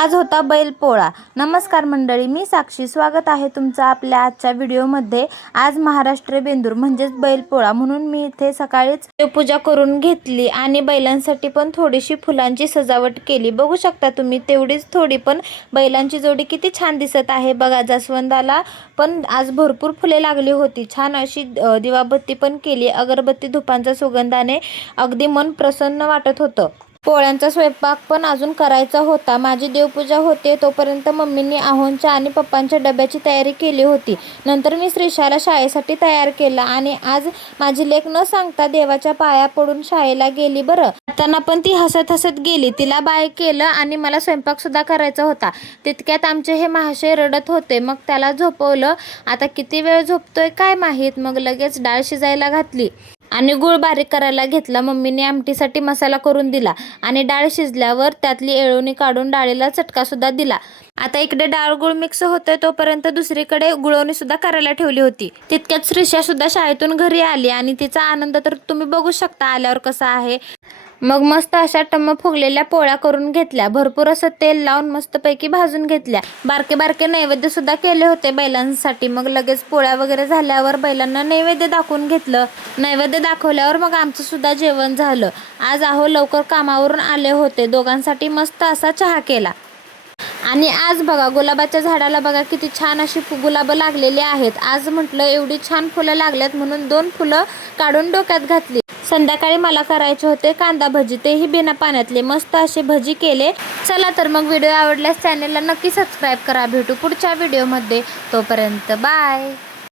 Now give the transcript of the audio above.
आज होता बैलपोळा। नमस्कार मंडळी, मी साक्षी, स्वागत आहे तुमचं आपल्या आजच्या व्हिडिओमध्ये। आज महाराष्ट्र बेंदूर म्हणजेच बैलपोळा, म्हणून मी इथे सकाळीच देवपूजा करून घेतली आणि बैलांसाठी पण थोडीशी फुलांची सजावट केली। बघू शकता तुम्ही, तेवढीच थोडी पण बैलांची जोडी किती छान दिसत आहे बघा। जास्वंदाला पण आज भरपूर फुले लागली होती। छान अशी दिवाबत्ती पण केली। अगरबत्ती धुपांच्या सुगंधाने अगदी मन प्रसन्न वाटत होतं। पोळ्यांचा स्वयंपाक पण अजून करायचा होता। माझी देवपूजा होते तोपर्यंत मम्मींनी आहोंच्या आणि पप्पांच्या डब्याची तयारी केली होती। नंतर मी श्रीशाला शाळेसाठी तयार केला आणि आज माझी लेक न सांगता देवाच्या पाया पडून शाळेला गेली। बरं, त्यांना पण ती हसत हसत गेली। तिला बाय केलं आणि मला स्वयंपाक सुद्धा करायचा होता। तितक्यात आमचे हे महाशय रडत होते, मग त्याला झोपवलं। आता किती वेळ झोपतोय काय माहीत। मग लगेच डाळ शिजायला घातली आणि गुळ बारीक करायला घेतला। मम्मीने आमटीसाठी मसाला करून दिला आणि डाळ शिजल्यावर त्यातली येळवणी काढून डाळीला चटका सुद्धा दिला। आता इकडे डाळ गुळ मिक्स होतोय तोपर्यंत दुसरीकडे गुळवणी सुद्धा करायला ठेवली होती। तितक्यात श्रीषा सुद्धा शाळेतून घरी आली आणि तिचा आनंद तर तुम्ही बघू शकता आल्यावर कसा आहे। मग मस्त अशा टम्म फुगलेल्या पोळ्या करून घेतल्या। भरपूर असं तेल लावून मस्तपैकी भाजून घेतल्या। बारके बारके नैवेद्य सुद्धा केले होते बैलांसाठी। मग लगेच पोळ्या वगैरे झाल्यावर बैलांना नैवेद्य दाखवून घेतलं। नैवेद्य दाखवल्यावर मग आमचं सुद्धा जेवण झालं। आज आहो लवकर कामावरून आले होते। दोघांसाठी मस्त असा चहा केला। आणि आज बघा, गुलाबाच्या झाडाला बघा किती छान अशी गुलाबं लागलेली आहेत। आज म्हटलं एवढी छान फुलं लागल्यात म्हणून 2 फुलं काढून डोक्यात घातली। संध्याकाळी मला करायचे होते कांदा भजी, तेही बिना पाण्यातले। मस्त असे भजी केले। चला तर मग व्हिडिओ आवडल्यास चॅनेलला नक्की सबस्क्राईब करा। भेटू पुढच्या व्हिडिओमध्ये, तोपर्यंत बाय।